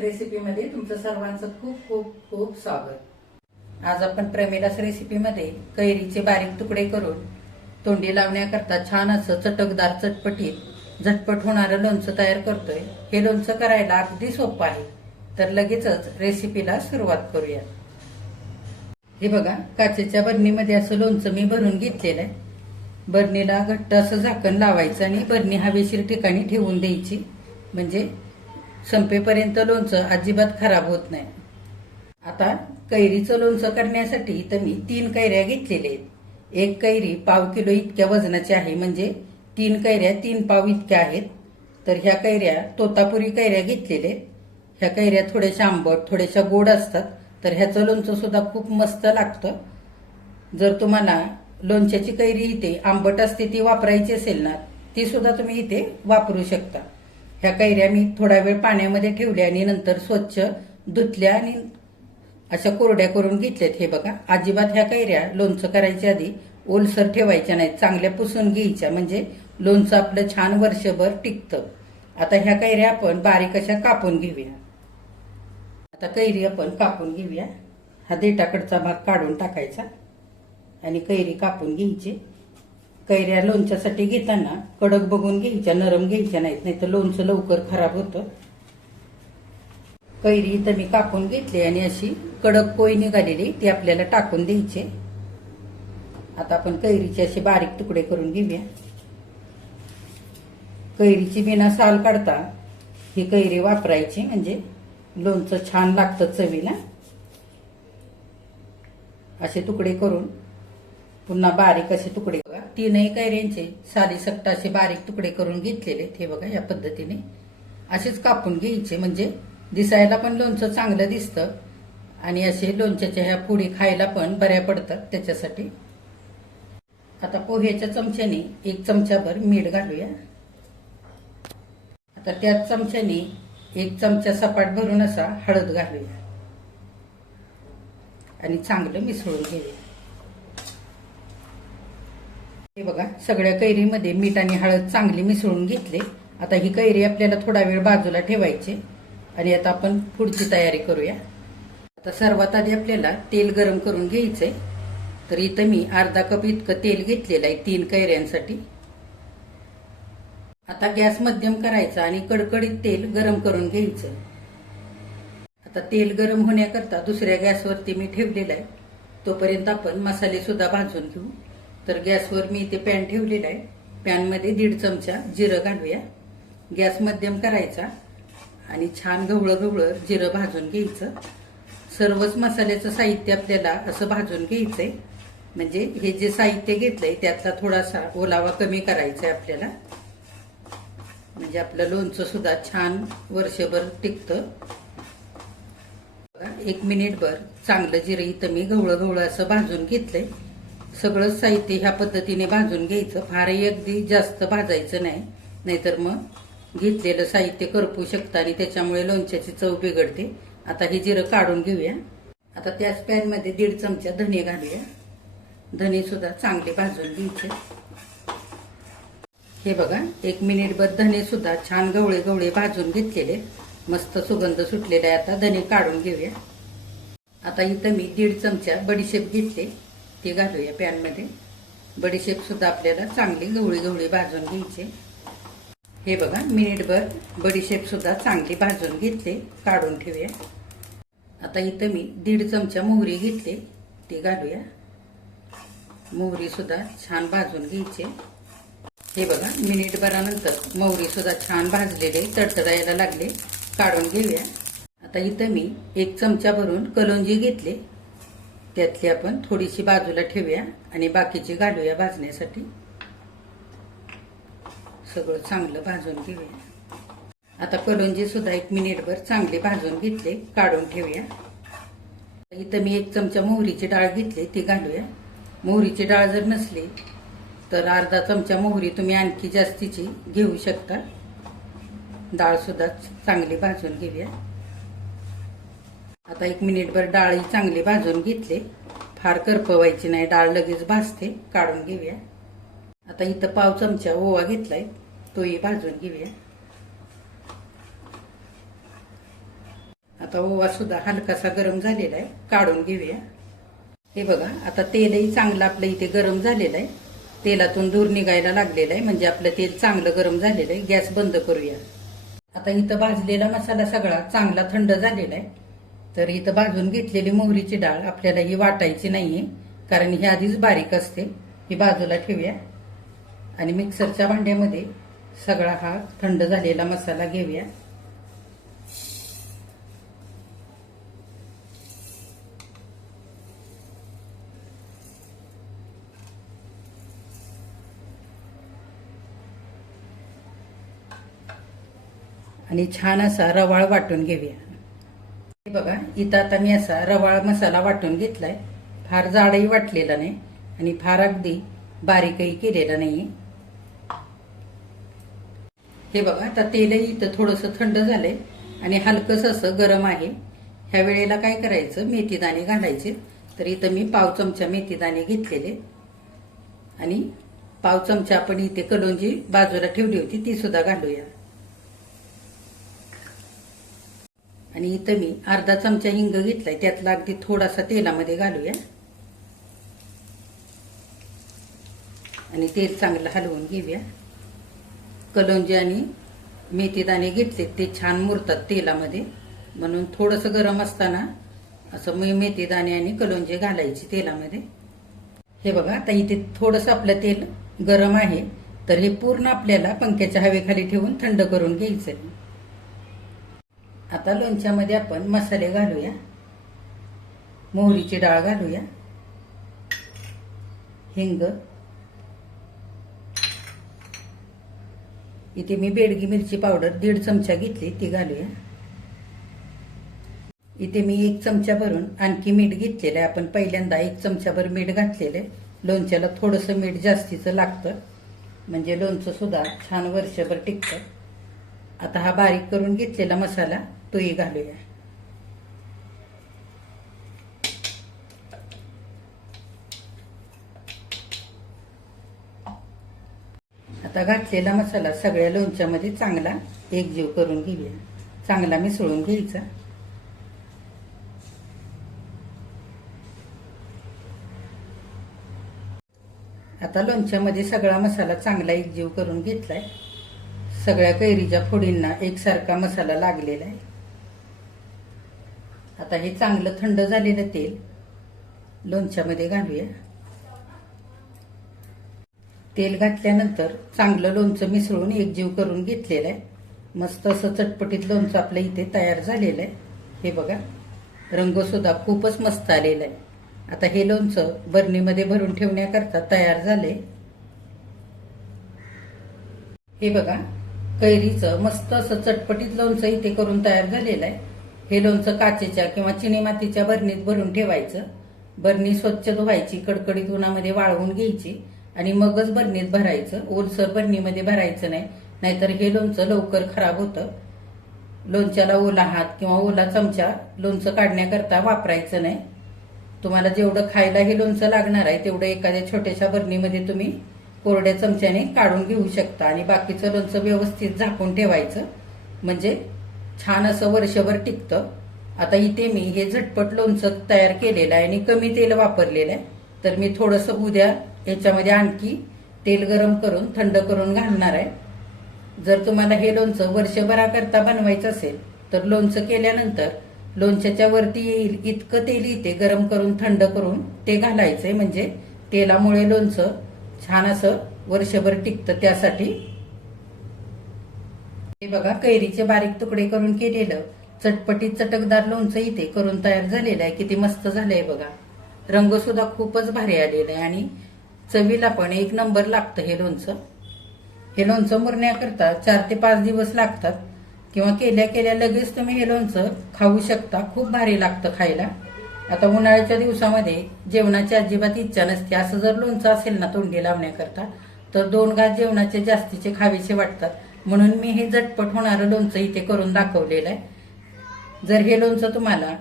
रेसिपीमध्ये तुमचं सर्वांचं खूप खूप खूप स्वागत। आज आपण प्रमिलास रेसिपीमध्ये कैरीचे बारीक तुकडे करून तोंडी लावण्याकरता छान असं चटकदार चटपटीत झटपट होणारं लोणचं तयार करतोय। हे लोणचं करायला अगदी सोपं आहे, तर लगेचच रेसिपीला सुरुवात करूया। हे बघा, काचेच्या बरणीमध्ये असं लोणचं मी भरून घेतलेलं आहे। बरणीला घट्ट असं झाकण लावायचं आणि बरणी हवेशीर ठिकाणी ठेवून द्यायची, म्हणजे संपेपर्यंत लोणचं अजिबात खराब होत नाही। आता कैरीचं लोणचं करण्यासाठी इथं मी 3 कैऱ्या घेतलेल्या आहेत। एक कैरी पाव किलो इतक्या वजनाची आहे, म्हणजे 3 कैऱ्या 3 पाव इतक्या आहेत। तर ह्या कैऱ्या तोतापुरी कैऱ्या घेतलेल्या आहेत। ह्या कैऱ्या थोड्याशा आंबट थोड्याशा गोड असतात, तर ह्याचं लोणचं सुद्धा खूप मस्त लागतं। जर तुम्हाला लोणच्याची कैरी इथे आंबट असते ती वापरायची असेल ना, ती सुद्धा तुम्ही इथे वापरू शकता। ह्या कैऱ्या मी थोडा वेळ पाण्यामध्ये ठेवल्या आणि नंतर स्वच्छ धुतल्या आणि अशा कोरड्या करून घेतल्यात। हे बघा, अजिबात ह्या कैऱ्या लोणचं करायच्या आधी ओलसर ठेवायच्या नाहीत, चांगल्या पुसून घ्यायच्या, म्हणजे लोणचं आपलं छान वर्षभर टिकतं। आता ह्या कैऱ्या आपण बारीक अशा कापून घेऊया। आता कैरी आपण कापून घेऊया। हा देठाकडचा भाग काढून टाकायचा आणि कैरी कापून घ्यायची। कैऱ्या लोणच्यासाठी घेताना कडक बघून घ्यायच्या, नरम घ्यायच्या नाहीत, नाहीतर लोणचं लवकर खराब होतं। कैरी इथं मी कापून घेतली आणि अशी कडक पोळी निघालेली ती आपल्याला टाकून द्यायची। आता आपण कैरीचे असे बारीक तुकडे करून घेऊया। कैरीची बिना साल काढता ही कैरी वापरायची, म्हणजे लोणचं छान लागतं चवीला। असे तुकडे करून पुन्हा बारीक असे तुकडे, बघा 3 कैऱ्यांचे सालीसकट असे बारीक तुकडे करून घेतलेले। हे बघा, या पद्धतीने असेच कापून घ्यायचे, म्हणजे दिसायला पण लोणचं चांगलं दिसतं आणि असे लोणच्याच्या ह्या फोडी खायला पण बऱ्या पडतात त्याच्यासाठी। आता पोह्याच्या चमच्याने 1 चमचाभर मीठ घालूया। आता त्याच चमच्याने 1 चमचा सपाट भरून असा हळद घालूया आणि चांगलं मिसळून घेऊया। हे बघा, सगळ्या कैरीमध्ये मीठ आणि हळद चांगली मिसळून घेतले। आता ही कैरी आपल्याला थोडा वेळ बाजूला ठेवायची आणि आता आपण पुढची तयारी करूया। आता सर्वात आधी आपल्याला तेल गरम करून घ्यायचंय। तर इथं मी अर्धा कप इतकं तेल घेतलेलं आहे 3 कैऱ्यांसाठी। आता गॅस मध्यम करायचा आणि कडकडीत तेल गरम करून घ्यायचं। आता तेल गरम होण्याकरता दुसऱ्या गॅसवरती मी ठेवलेलं आहे, तोपर्यंत आपण मसाले सुद्धा भाजून घेऊ। तर गॅसवर मी इथे पॅन ठेवलेला आहे। पॅनमध्ये 1.5 चमचा जिरं घालूया। गॅस मध्यम करायचा आणि छान गवळं जिरं भाजून घ्यायचं। सर्वच मसाल्याचं साहित्य आपल्याला असं भाजून घ्यायचंय, म्हणजे हे जे साहित्य घेतलंय त्यातला थोडासा ओलावा कमी करायचा आहे आपल्याला, म्हणजे आपलं लोणचं सुद्धा छान वर्षभर टिकतं। 1 मिनिटभर चांगलं जिरं इथं मी गवळं असं भाजून घेतलंय। सगळं साहित्य ह्या पद्धतीने भाजून घ्यायचं, फारही अगदी जास्त भाजायचं नाही, नाहीतर मग घेतलेलं साहित्य करपू शकतं आणि त्याच्यामुळे लोणच्याची चव बिघडते। आता हे जिरं काढून घेऊया। आता त्याच पॅनमध्ये 1.5 चमचा धने घालूया। धने सुद्धा चांगले भाजून घ्यायचे। हे बघा, 1 मिनिटभर धने सुद्धा छान गवळे भाजून घेतलेले, मस्त सुगंध सुटलेला आहे। आता धने काढून घेऊया। आता इथं मी 1.5 चमचा बडीशेप घेतले, ते घालूया पॅनमध्ये। बडीशेप सुद्धा आपल्याला चांगली गवळी भाजून घ्यायचे। हे बघा, मिनिटभर बडीशेप सुद्धा चांगली भाजून घेतले, काढून ठेवूया। आता इथं मी 1.5 चमचा मोहरी घेतले, ते घालूया। मोहरी सुद्धा छान भाजून घ्यायचे। हे बघा, मिनिटभरानंतर मोहरी सुद्धा छान भाजलेले, तडतडायला लागले, काढून घेऊया। आता इथं मी 1 चमचा भरून कलोंजी घेतले, त्यातली आपण थोडीशी बाजूला ठेवूया आणि बाकीची घालूया भाजण्यासाठी। सगळं चांगलं भाजून घेऊया। आता कलोंजी सुद्धा 1 मिनिटभर चांगले भाजून घेतले, काढून ठेवूया। इथं मी 1 चमचा मोहरीची डाळ घेतली, ती घालूया। मोहरीची डाळ जर नसली तर अर्धा चमचा मोहरी तुम्ही आणखी जास्तीची घेऊ शकता। डाळ सुद्धा चांगली भाजून घेऊया। आता 1 मिनिटभर डाळ चांगली भाजून घेतली, फार करपवायची नाही, डाळ लगेच भाजते, काढून घेऊया। आता इथं पाव चमचा ओवा घेतलाय, तोही भाजून घेऊया। आता ओवा सुद्धा हलकासा गरम झालेला आहे, काढून घेऊया. हे बघा, आता तेलही चांगलं आपलं इथे गरम झालेलं आहे, तेलातून धूर निघायला लागलेला आहे, म्हणजे आपलं तेल चांगलं गरम झालेलं आहे. गॅस बंद करूया. आता इथं भाजलेला मसाला सगळा चांगला थंड झालेला आहे. तर इथं भाजून घेतलेली मोहरीची डाळ आपल्याला ही वाटायची नाहीये, कारण ही आधीच बारीक असते. ही बाजूला ठेवूया आणि मिक्सरच्या भांड्यामध्ये सगळा हा थंड झालेला मसाला घेऊया. आणि छान असा रवाळ वाटून घेऊया. हे बघा, इथं आता मी असा रवाळ मसाला वाटून घेतलाय. फार जाडही वाटलेला नाही आणि फार अगदी बारीकही केलेला नाहीये. हे बघा, आता तेलही इथं थोडंसं थंड झालंय आणि हलकस असं गरम आहे. ह्या वेळेला काय करायचं, मेथीदाणे घालायचे. तर इथं मी पाव चमचा मेथीदाणे घेतलेले आणि पाव चमचा आपण इथे कलोंजी बाजूला ठेवली होती ती सुद्धा घालूया. आणि इथं मी अर्धा चमचा हिंग घेतलाय, त्यातला अगदी थोडासा तेलामध्ये घालूया. आणि तेल चांगलं हलवून घेऊया. कलोंजी आणि मेथीदाणे घेतले ते छान मुरतात तेलामध्ये, म्हणून थोडंसं गरम असताना असं मेथीदाणे आणि कलोंजी घालायची तेलामध्ये. हे बघा, आता इथे थोडंसं आपलं तेल गरम आहे, तर हे पूर्ण आपल्याला पंख्याच्या हवेखाली ठेवून थंड करून घ्यायचंय. आता लोणच्यामध्ये आपण मसाले घालूया. मोहरीची डाळ घालूया, हिंग, इथे मी बेडगी मिरची पावडर 1.5 चमचा घेतली ती घालूया. इथे मी 1 चमचा भरून आणखी मीठ घेतलेलं आहे. आपण पहिल्यांदा 1 चमचाभर मीठ घातलेलं आहे. लोणच्याला थोडंसं मीठ जास्तीचं लागतं, म्हणजे लोणचं सुद्धा छान वर्षभर टिकतं. आता हा बारीक करून घेतलेला मसाला तोही घालूया. आता घातलेला मसाला सगळ्या लोणच्यामध्ये चांगला एकजीव करून घेऊया. चांगला मिसळून घ्यायचा. आता लोणच्यामध्ये सगळा मसाला चांगला एकजीव करून घेतलाय. सगळ्या कैरीच्या फोडींना एकसारखा मसाला लागलेला आहे. आता हे चांगलं थंड झालेलं तेल लोणच्यामध्ये घालूया. तेल घातल्यानंतर चांगलं लोणचं मिसळून एकजीव करून घेतलेलं आहे. मस्त असं चटपटीत लोणचं आपलं इथे तयार झालेलं आहे. हे बघा, रंग सुद्धा खूपच मस्त आलेला आहे. आता हे लोणचं बरणीमध्ये भरून ठेवण्याकरता तयार झाले. हे बघा, कैरीचं मस्त असं चटपटीत लोणचं इथे करून तयार झालेलं आहे. हे लोणचं काचेच्या किंवा चिनी मातीच्या बरणीत भरून ठेवायचं. बरणी स्वच्छ धुवायची, कडकडीत उन्हामध्ये वाळवून घ्यायची आणि मगच बरणीत भरायचं. ओलसर बरणीमध्ये भरायचं नाही, नाहीतर हे लोणचं लवकर खराब होतं. लोणच्याला ओला हात किंवा ओला चमचा लोणचं काढण्याकरता वापरायचं नाही. तुम्हाला जेवढं खायला हे लोणचं लागणार आहे तेवढं एखाद्या छोट्याशा बरणीमध्ये तुम्ही कोरड्या चमच्याने काढून घेऊ शकता आणि बाकीचं लोणचं व्यवस्थित झाकून ठेवायचं, म्हणजे छान असं वर्षभर टिकतं. आता इथे मी हे झटपट लोणचं तयार केलेलं आहे आणि कमी तेल वापरलेलं आहे. तर मी थोडंसं उद्या याच्यामध्ये आणखी तेल गरम करून थंड करून घालणार आहे. जर तुम्हाला हे लोणचं वर्षभराकरता बनवायचं असेल तर लोणचं केल्यानंतर लोणच्याच्या वरती येईल इतकं तेल इथे गरम करून थंड करून ते घालायचंय, म्हणजे तेलामुळे लोणचं छान असं वर्षभर टिकतं. त्यासाठी हे बघा, कैरीचे बारीक तुकडे करून केलेलं चटपटीत चटकदार लोणचं इथे करून तयार झालेलं आहे. किती मस्त झालंय बघा. रंग सुद्धा खूपच भारी आलेला आहे आणि चवीला पण 1 नंबर लागतं हे लोणचं. हे लोणचं मुरण्याकरता 4 ते 5 दिवस लागतात किंवा केल्या केल्या लगेच तुम्ही हे लोणचं खाऊ शकता. खूप भारी लागतं खायला. आता उन्हाळ्याच्या दिवसामध्ये जेवणाची अजिबात इच्छा नसते. असं जर लोणचं असेल ना तोंडी लावण्याकरता, तर 2 घास जेवणाचे जास्तीचे खावेसे वाटतात. म्हणून मी हे झटपट होणारं लोणचं इथे करून दाखवलेलं आहे. जर हे लोणचं तुम्हाला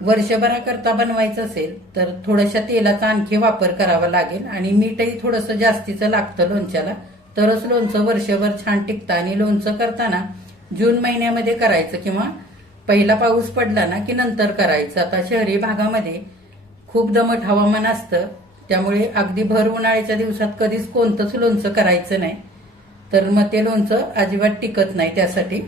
वर्षभराकरता बनवायचं असेल तर थोड्याशा तेलाचा आणखी वापर करावा लागेल आणि मीठही थोडंसं जास्तीचं लागतं लोणच्याला, तरच लोणचं वर्षभर छान टिकतं. आणि लोणचं करताना जून महिन्यामध्ये करायचं किंवा पहिला पाऊस पडला ना की नंतर करायचं. आता शहरी भागामध्ये खूप दमट हवामान असतं, त्यामुळे अगदी भर उन्हाळ्याच्या दिवसात कधीच कोणतंच लोणचं करायचं नाही, तर मग ते लोणचं अजिबात टिकत नाही. त्यासाठी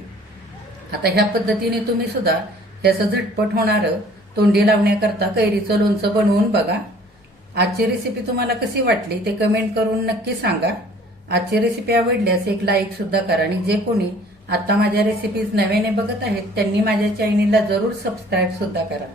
आता ह्या पद्धतीने तुम्ही सुद्धा याचं झटपट होणारं तोंडी लावण्याकरता कैरीचं लोणचं बनवून बघा. आजची रेसिपी तुम्हाला कशी वाटली ते कमेंट करून नक्की सांगा. आजची रेसिपी आवडल्यास एक लाईक सुद्धा करा आणि जे कोणी आता माझ्या रेसिपीज नव्याने बघत आहेत त्यांनी माझ्या चॅनेलला जरूर सबस्क्राईब सुद्धा करा.